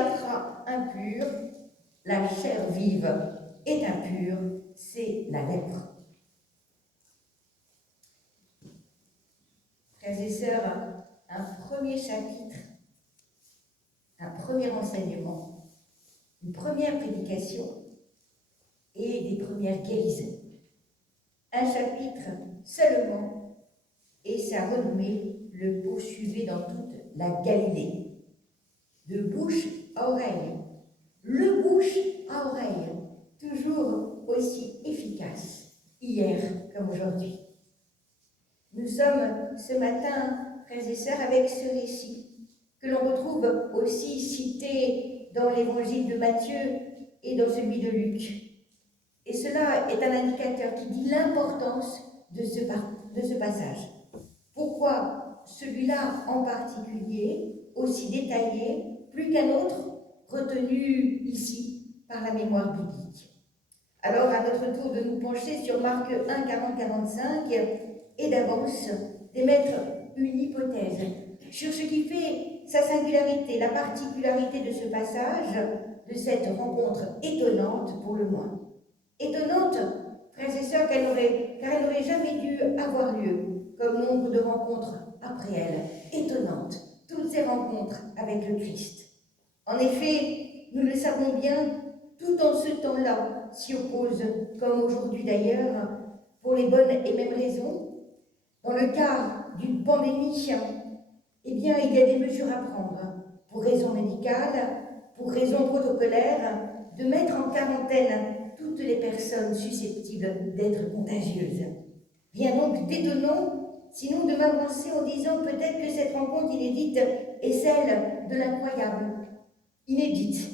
déclarera impur, la chair vive est impure, c'est la lèpre. Frères et sœurs, un premier chapitre, un premier enseignement, une première prédication et des premières guérisons. Un chapitre seulement, et sa renommée le poursuivait dans toute la Galilée. De bouche à oreille, le bouche à oreille, toujours aussi efficace, hier comme aujourd'hui. Nous sommes ce matin, frères et sœurs, avec ce récit que l'on retrouve aussi cité dans l'évangile de Matthieu et dans celui de Luc. Et cela est un indicateur qui dit l'importance de ce passage. Pourquoi celui-là en particulier, aussi détaillé, plus qu'un autre, retenu ici par la mémoire biblique? Alors, à notre tour de nous pencher sur Marc 1, 40-45 et d'avance d'émettre une hypothèse sur ce qui fait sa singularité, la particularité de ce passage, de cette rencontre étonnante pour le moins. Étonnante, frères et sœurs, car elle n'aurait jamais dû avoir lieu, comme nombre de rencontres après elle. Étonnante, toutes ces rencontres avec le Christ. En effet, nous le savons bien, tout en ce temps-là s'y oppose, comme aujourd'hui d'ailleurs, pour les bonnes et mêmes raisons. Dans le cas d'une pandémie, eh bien, il y a des mesures à prendre, pour raisons médicales, pour raisons protocolaires, de mettre en quarantaine toutes les personnes susceptibles d'être contagieuses. Rien donc d'étonnant, sinon de m'avancer en disant peut-être que cette rencontre inédite est celle de l'incroyable, inédite,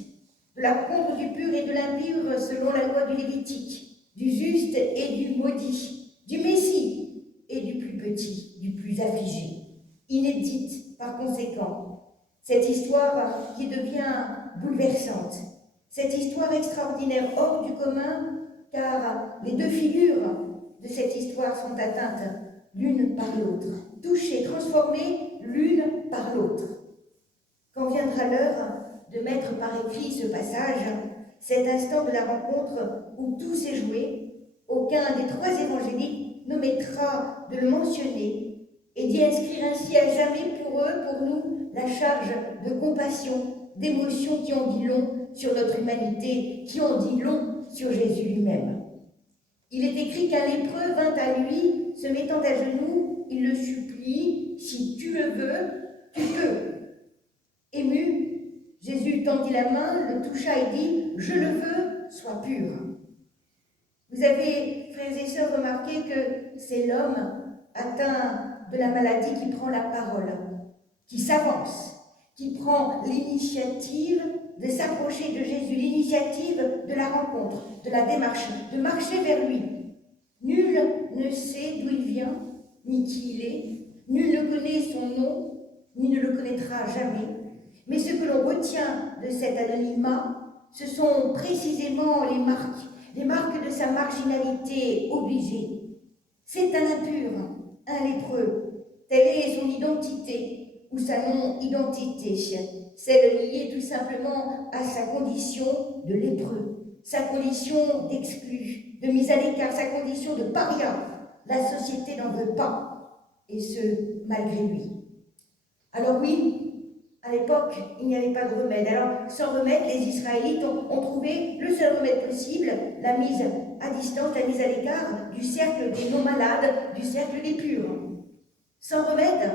de la rencontre du pur et de l'impur selon la loi du Lévitique, du juste et du maudit, du Messie et du plus petit, du plus affligé. Inédite par conséquent. Cette histoire qui devient bouleversante, cette histoire extraordinaire hors du commun, car les deux figures de cette histoire sont atteintes l'une par l'autre, touchées, transformées l'une par l'autre. Quand viendra l'heure de mettre par écrit ce passage, cet instant de la rencontre où tout s'est joué, aucun des trois évangéliques n'omettra de le mentionner et d'y inscrire ainsi à jamais pour eux, pour nous, la charge de compassion, d'émotion qui en dit long sur notre humanité, qui en dit long sur Jésus lui-même. Il est écrit qu'un lépreux vint à lui, se mettant à genoux, il le supplie, si tu le veux, tu peux. Ému, Jésus tendit la main, le toucha et dit « Je le veux, sois pur ». Vous avez, frères et sœurs, remarqué que c'est l'homme atteint de la maladie qui prend la parole, qui s'avance, qui prend l'initiative de s'approcher de Jésus, l'initiative de la rencontre, de la démarche, de marcher vers lui. Nul ne sait d'où il vient, ni qui il est, nul ne connaît son nom, ni ne le connaîtra jamais. Mais ce que l'on retient de cet anonymat, ce sont précisément les marques de sa marginalité obligée. C'est un impur, un lépreux, telle est son identité ou sa non-identité, celle liée tout simplement à sa condition de lépreux, sa condition d'exclu, de mise à l'écart, sa condition de paria. La société n'en veut pas, et ce, malgré lui. Alors oui, à l'époque, il n'y avait pas de remède. Alors, sans remède, les Israélites ont trouvé le seul remède possible, la mise à distance, la mise à l'écart du cercle des non-malades, du cercle des purs. Sans remède,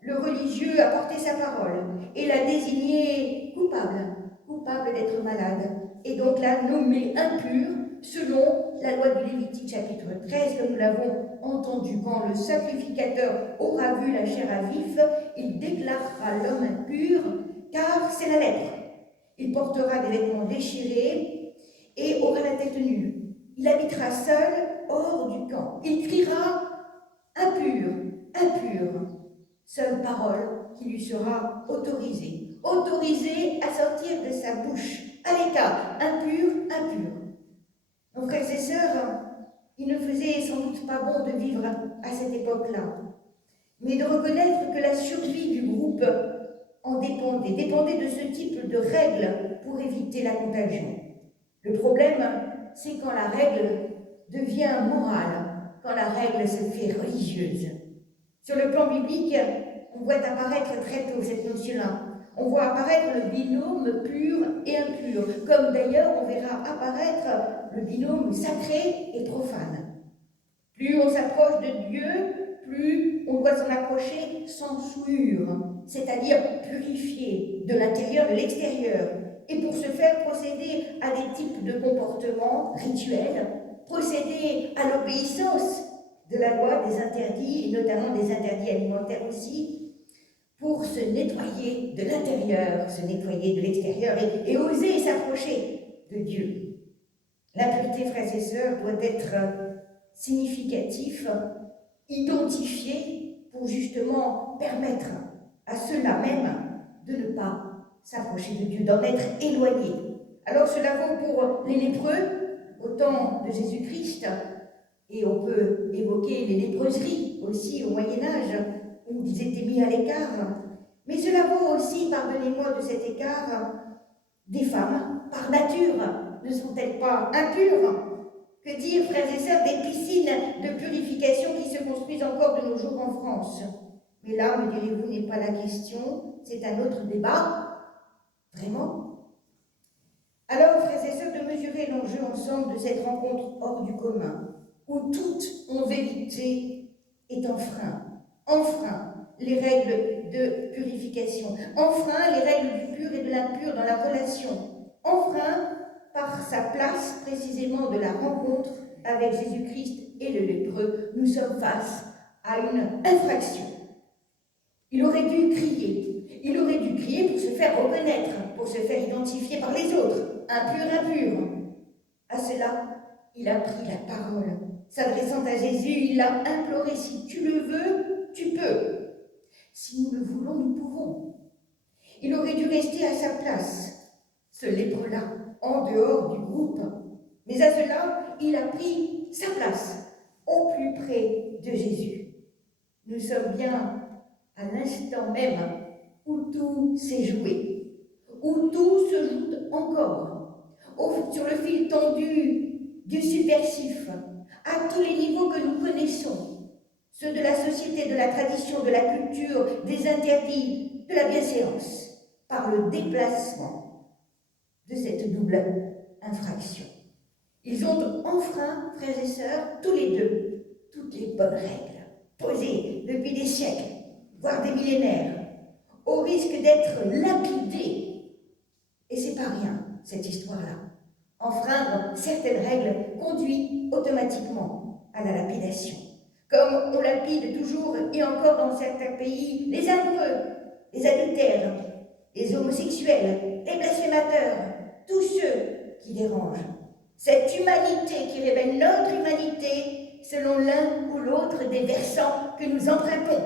le religieux a porté sa parole et l'a désigné coupable d'être malade, et donc l'a nommé impur selon la loi du Lévitique chapitre 13, comme nous l'avons entendu. Quand le sacrificateur aura vu la chair à vif, il déclarera l'homme impur, car c'est la lèpre. Il portera des vêtements déchirés et aura la tête nue. Il habitera seul hors du camp. Il criera impur, impur. Seule parole qui lui sera autorisée à sortir de sa bouche, à l'écart, impur, impur. Nos frères et sœurs, il ne faisait sans doute pas bon de vivre à cette époque-là, mais de reconnaître que la survie du groupe dépendait de ce type de règles pour éviter la contagion. Le problème, c'est quand la règle devient morale, quand la règle se fait religieuse. Sur le plan biblique, on voit apparaître très tôt cette notion-là. On voit apparaître le binôme pur et impur, comme d'ailleurs on verra apparaître le binôme sacré et profane. Plus on s'approche de Dieu, plus on doit s'en approcher sans souillure, c'est-à-dire purifier de l'intérieur, de l'extérieur, et pour ce faire procéder à des types de comportements rituels, procéder à l'obéissance de la loi des interdits, et notamment des interdits alimentaires aussi, pour se nettoyer de l'intérieur, se nettoyer de l'extérieur et oser s'approcher de Dieu. L'impureté, frères et sœurs, doit être significatif, identifié pour justement permettre à ceux-là même de ne pas s'approcher de Dieu, d'en être éloigné. Alors cela vaut pour les lépreux au temps de Jésus-Christ, et on peut évoquer les léproseries aussi au Moyen-Âge, où ils étaient mis à l'écart. Mais cela vaut aussi, pardonnez-moi de cet écart, des femmes, par nature, ne sont-elles pas impures? Que dire, frères et sœurs, des piscines de purification qui se construisent encore de nos jours en France? Mais là, me direz-vous, n'est pas la question, c'est un autre débat. Vraiment? Alors, frères et sœurs, de mesurer l'enjeu ensemble de cette rencontre hors du commun, où toute en vérité est enfreint les règles de purification, enfreint les règles du pur et de l'impur dans la relation, enfreint par sa place précisément de la rencontre avec Jésus-Christ et le lépreux, nous sommes face à une infraction. Il aurait dû crier pour se faire reconnaître, pour se faire identifier par les autres, impur. À cela, il a pris la parole. S'adressant à Jésus, il l'a imploré, si tu le veux, tu peux. Si nous le voulons, nous pouvons. Il aurait dû rester à sa place, ce lépreux-là, en dehors du groupe. Mais à cela, il a pris sa place, au plus près de Jésus. Nous sommes bien à l'instant même où tout s'est joué, où tout se joue encore, sur le fil tendu du subversif, à tous les niveaux que nous connaissons, ceux de la société, de la tradition, de la culture, des interdits, de la bienséance, par le déplacement de cette double infraction. Ils ont enfreint, frères et sœurs, tous les deux, toutes les bonnes règles, posées depuis des siècles, voire des millénaires, au risque d'être lapidés. Et c'est pas rien, cette histoire-là. Enfreindre certaines règles conduit automatiquement à la lapidation. Comme on lapide toujours et encore dans certains pays les amoureux, les adultères, les homosexuels, les blasphémateurs, tous ceux qui dérangent. Cette humanité qui révèle notre humanité selon l'un ou l'autre des versants que nous empruntons.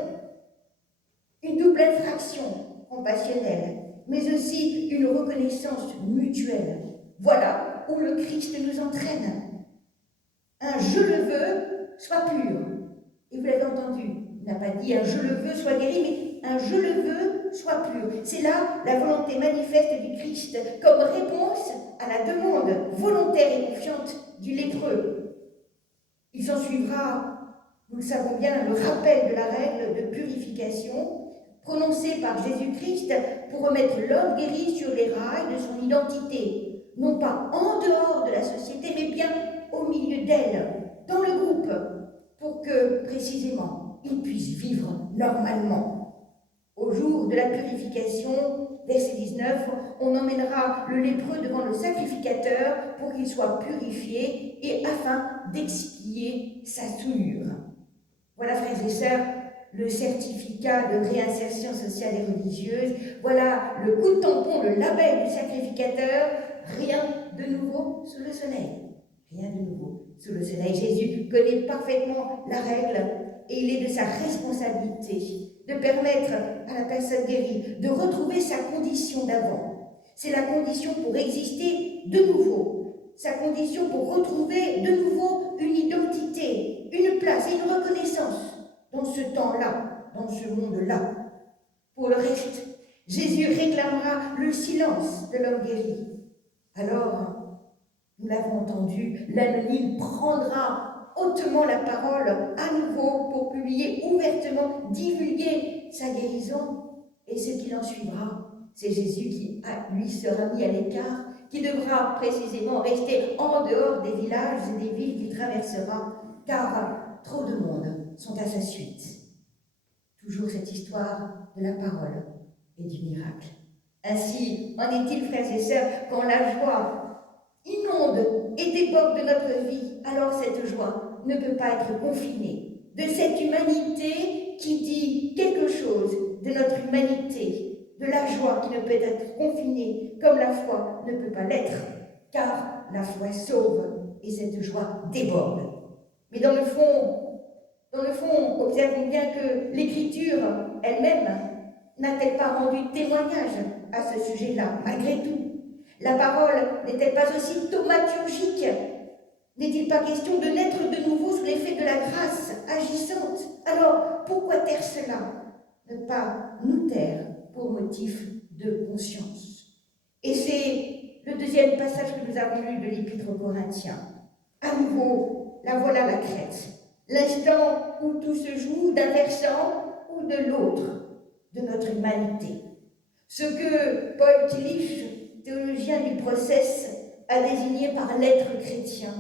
Une double infraction compassionnelle, mais aussi une reconnaissance mutuelle. Voilà où le Christ nous entraîne. Un « je le veux » soit pur. Et vous l'avez entendu, il n'a pas dit un « je le veux » soit guéri, mais un « je le veux » soit pur. C'est là la volonté manifeste du Christ comme réponse à la demande volontaire et confiante du lépreux. Il s'en suivra, nous le savons bien, le rappel de la règle de purification prononcée par Jésus-Christ pour remettre l'homme guéri sur les rails de son identité, non pas en dehors de la société, mais bien au milieu d'elle, dans le groupe, pour que, précisément, il puisse vivre normalement. Au jour de la purification, verset 19, on emmènera le lépreux devant le sacrificateur pour qu'il soit purifié et afin d'expier sa souillure. Voilà, frères et sœurs, le certificat de réinsertion sociale et religieuse. Voilà le coup de tampon, le label du sacrificateur. Rien de nouveau sous le soleil. Rien de nouveau sous le soleil. Jésus connaît parfaitement la règle et il est de sa responsabilité de permettre à la personne guérie de retrouver sa condition d'avant. C'est la condition pour exister de nouveau. Sa condition pour retrouver de nouveau une identité, une place et une reconnaissance dans ce temps-là, dans ce monde-là. Pour le reste, Jésus réclamera le silence de l'homme guéri. Alors, nous l'avons entendu, l'anonyme prendra hautement la parole à nouveau pour publier ouvertement, divulguer sa guérison. Et ce qui en suivra, c'est Jésus qui, lui, sera mis à l'écart, qui devra précisément rester en dehors des villages et des villes qu'il traversera, car trop de monde sont à sa suite. Toujours cette histoire de la parole et du miracle. Ainsi en est-il, frères et sœurs, quand la joie inonde et déborde de notre vie, alors cette joie ne peut pas être confinée. De cette humanité qui dit quelque chose de notre humanité, de la joie qui ne peut être confinée, comme la foi ne peut pas l'être, car la foi sauve et cette joie déborde. Mais dans le fond, observons bien que l'Écriture elle-même n'a-t-elle pas rendu témoignage à ce sujet-là, malgré tout? La parole n'est-elle pas aussi thaumaturgique? N'est-il pas question de naître de nouveau sous l'effet de la grâce agissante? Alors, pourquoi taire cela? Ne pas nous taire pour motif de conscience. Et c'est le deuxième passage que nous avons lu de l'Épître aux Corinthiens. À nouveau, la voilà la crête. L'instant où tout se joue d'un versant ou de l'autre de notre humanité. Ce que Paul Tillich, théologien du process, a désigné par l'être chrétien.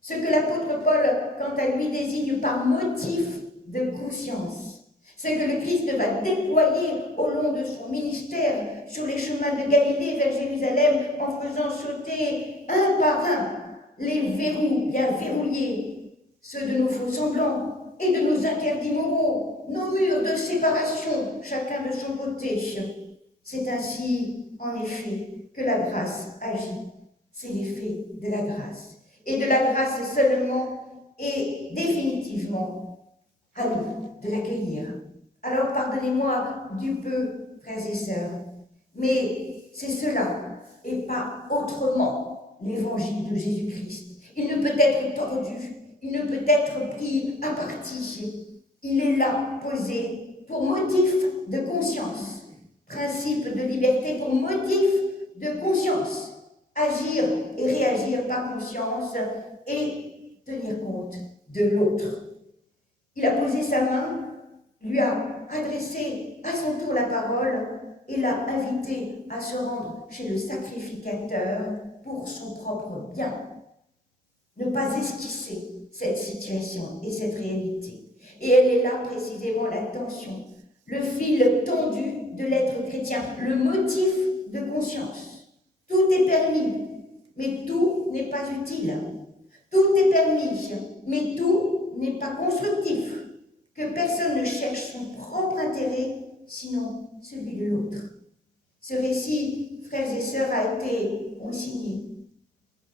Ce que l'apôtre Paul, quant à lui, désigne par motif de conscience. Ce que le Christ va déployer au long de son ministère sur les chemins de Galilée vers Jérusalem en faisant sauter un par un les verrous bien verrouillés, ceux de nos faux semblants et de nos interdits moraux, nos murs de séparation, chacun de son côté. C'est ainsi, en effet, que la grâce agit. C'est l'effet de la grâce. Et de la grâce seulement et définitivement à nous de l'accueillir. Alors pardonnez-moi du peu, frères et sœurs, mais c'est cela et pas autrement l'évangile de Jésus-Christ. Il ne peut être tordu, il ne peut être pris à partie. Il est là, posé, pour motif de conscience. Principe de liberté pour motif de conscience. Agir et réagir par conscience et tenir compte de l'autre. Il a posé sa main, lui a adressé à son tour la parole et l'a invité à se rendre chez le sacrificateur pour son propre bien. Ne pas esquisser cette situation et cette réalité. Et elle est là précisément la tension, le fil tendu de l'être chrétien, le motif de conscience. Tout est permis, mais tout n'est pas utile. Tout est permis, mais tout n'est pas constructif. Que personne ne cherche son propre intérêt, sinon celui de l'autre. Ce récit, frères et sœurs, a été consigné,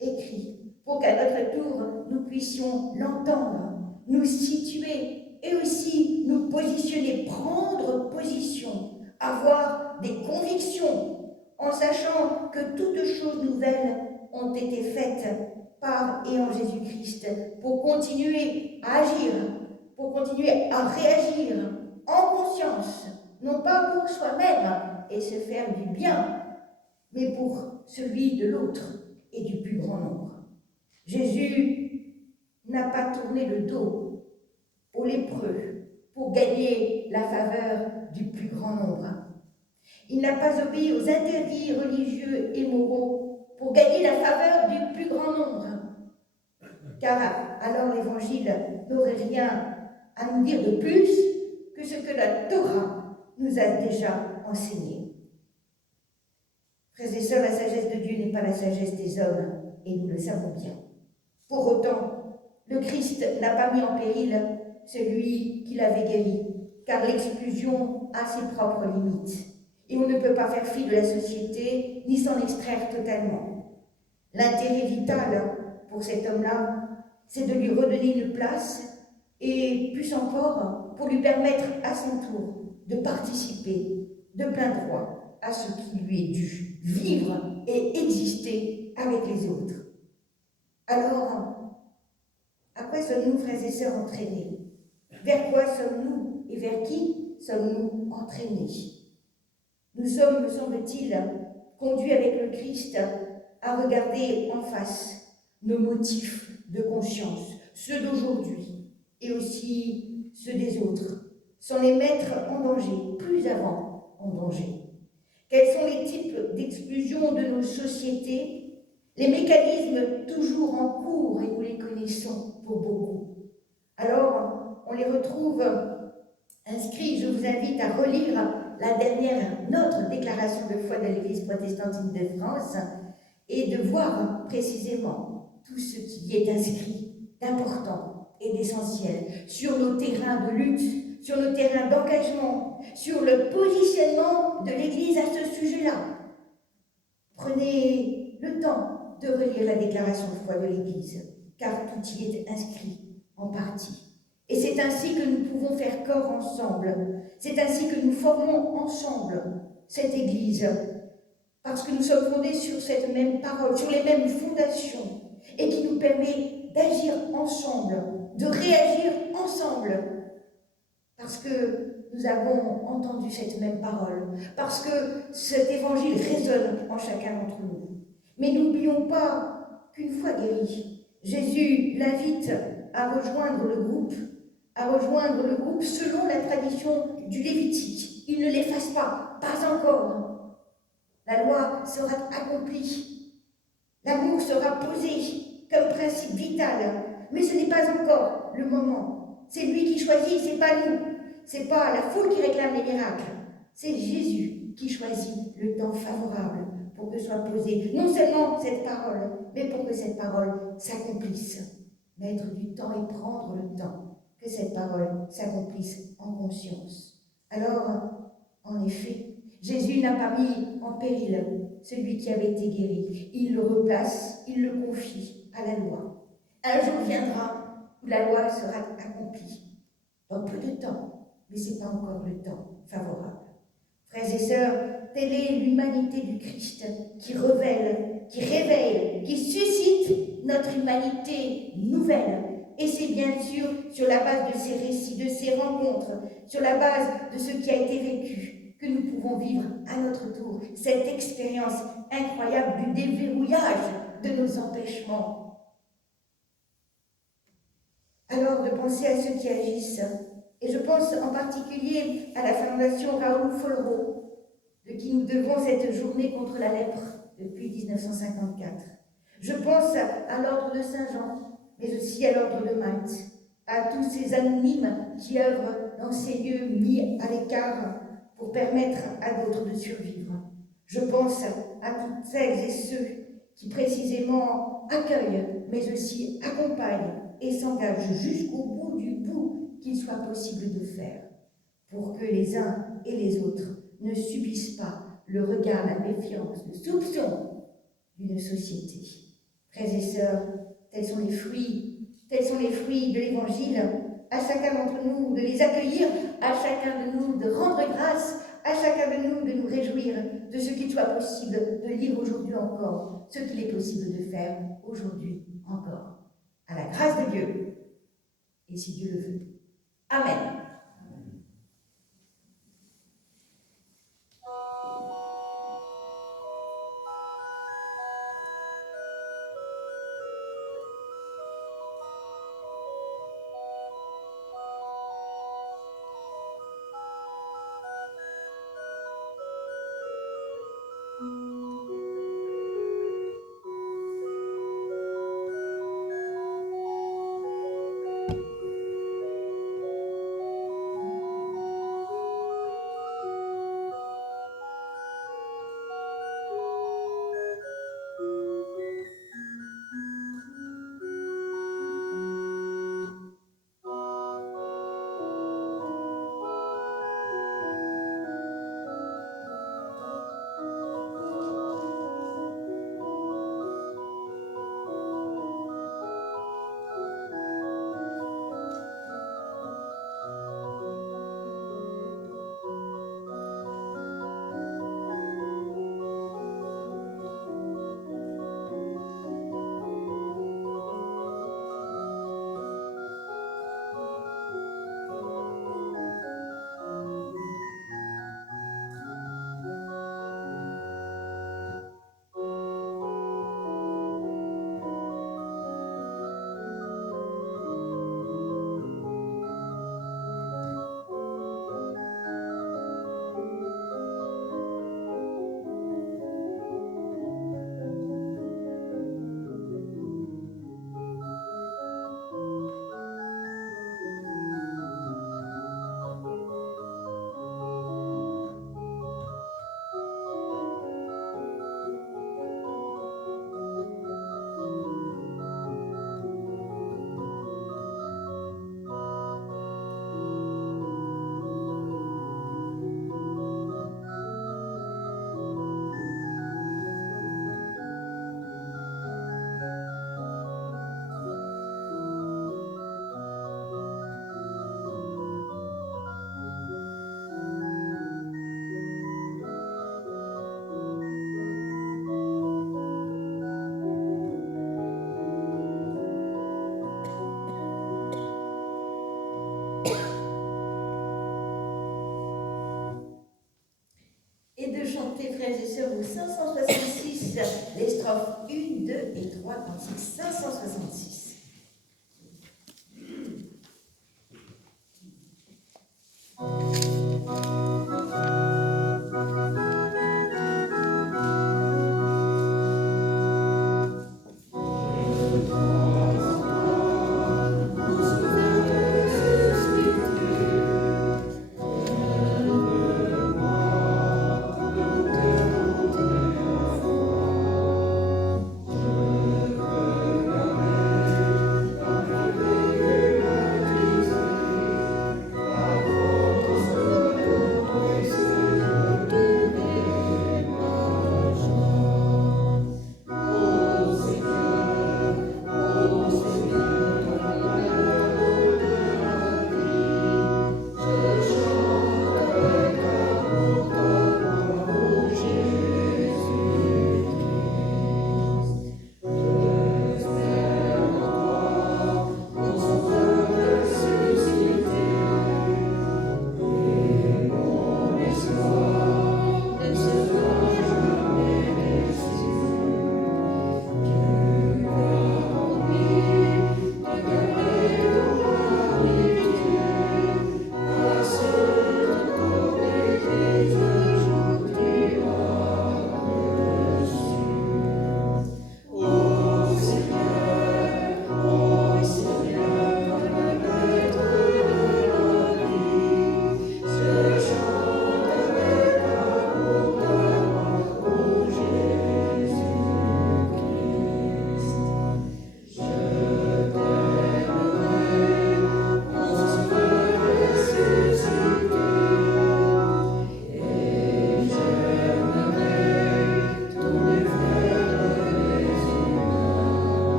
écrit, pour qu'à notre tour, nous puissions l'entendre, nous situer et aussi nous positionner, prendre position, avoir des convictions, en sachant que toutes choses nouvelles ont été faites par et en Jésus-Christ pour continuer à agir, pour continuer à réagir en conscience, non pas pour soi-même et se faire du bien, mais pour celui de l'autre et du plus grand nombre. Jésus n'a pas tourné le dos aux lépreux pour gagner la faveur du plus grand nombre. Il n'a pas obéi aux interdits religieux et moraux pour gagner la faveur du plus grand nombre. Car alors l'Évangile n'aurait rien à nous dire de plus que ce que la Torah nous a déjà enseigné. Frères et sœurs, la sagesse de Dieu n'est pas la sagesse des hommes, et nous le savons bien. Pour autant, le Christ n'a pas mis en péril celui qui l'avait guéri, car l'exclusion a ses propres limites, et on ne peut pas faire fi de la société, ni s'en extraire totalement. L'intérêt vital pour cet homme-là, c'est de lui redonner une place, et plus encore, pour lui permettre à son tour de participer de plein droit à ce qui lui est dû, vivre et exister avec les autres. Alors, à quoi sommes-nous, frères et sœurs, entraînés? Vers quoi sommes-nous et vers qui sommes-nous entraînés? Nous sommes, me semble-t-il, conduits avec le Christ à regarder en face nos motifs de conscience, ceux d'aujourd'hui et aussi ceux des autres, sans les mettre en danger, plus avant en danger. Quels sont les types d'exclusion de nos sociétés, les mécanismes toujours en cours, et nous les connaissons pour beaucoup. Alors, on les retrouve inscrits, je vous invite à relire la dernière, notre déclaration de foi de l'Église protestante de France, et de voir précisément tout ce qui est inscrit d'important et d'essentiel sur nos terrains de lutte, sur nos terrains d'engagement, sur le positionnement de l'Église à ce sujet-là. Prenez le temps de relire la déclaration de foi de l'Église, car tout y est inscrit en partie. Et c'est ainsi que nous pouvons faire corps ensemble. C'est ainsi que nous formons ensemble cette Église, parce que nous sommes fondés sur cette même parole, sur les mêmes fondations, et qui nous permet d'agir ensemble, de réagir ensemble, parce que nous avons entendu cette même parole, parce que cet évangile résonne en chacun d'entre nous. Mais n'oublions pas qu'une fois guéri, Jésus l'invite à rejoindre le groupe selon la tradition du Lévitique. Il ne l'efface pas encore. La loi sera accomplie. L'amour sera posé comme principe vital. Mais ce n'est pas encore le moment. C'est lui qui choisit, c'est pas nous. C'est pas la foule qui réclame les miracles. C'est Jésus qui choisit le temps favorable pour que soit posée non seulement cette parole, mais pour que cette parole s'accomplisse. Mettre du temps et prendre le temps que cette parole s'accomplisse en conscience. Alors, en effet, Jésus n'a pas mis en péril celui qui avait été guéri. Il le replace, il le confie à la loi. Un jour viendra où la loi sera accomplie. Dans peu de temps, mais ce n'est pas encore le temps favorable. Frères et sœurs, telle est l'humanité du Christ qui révèle, qui réveille, qui suscite notre humanité nouvelle. Et c'est bien sûr sur la base de ces récits, de ces rencontres, sur la base de ce qui a été vécu, que nous pouvons vivre à notre tour cette expérience incroyable du déverrouillage de nos empêchements. Alors de penser à ceux qui agissent, et je pense en particulier à la Fondation Raoul Follereau, de qui nous devons cette journée contre la lèpre depuis 1954. Je pense à l'ordre de Saint-Jean, mais aussi à l'ordre de Malte, à tous ces anonymes qui œuvrent dans ces lieux mis à l'écart pour permettre à d'autres de survivre. Je pense à toutes celles et ceux qui précisément accueillent, mais aussi accompagnent et s'engagent jusqu'au bout du bout qu'il soit possible de faire, pour que les uns et les autres ne subissent pas le regard, la méfiance, le soupçon d'une société. Frères et sœurs, tels sont les fruits de l'Évangile. À chacun d'entre nous de les accueillir, à chacun de nous de rendre grâce, à chacun de nous de nous réjouir de ce qu'il soit possible de lire aujourd'hui encore, ce qu'il est possible de faire aujourd'hui encore. À la grâce de Dieu, et si Dieu le veut. Amen. les strophes 1, 2 et 3, cantique 566.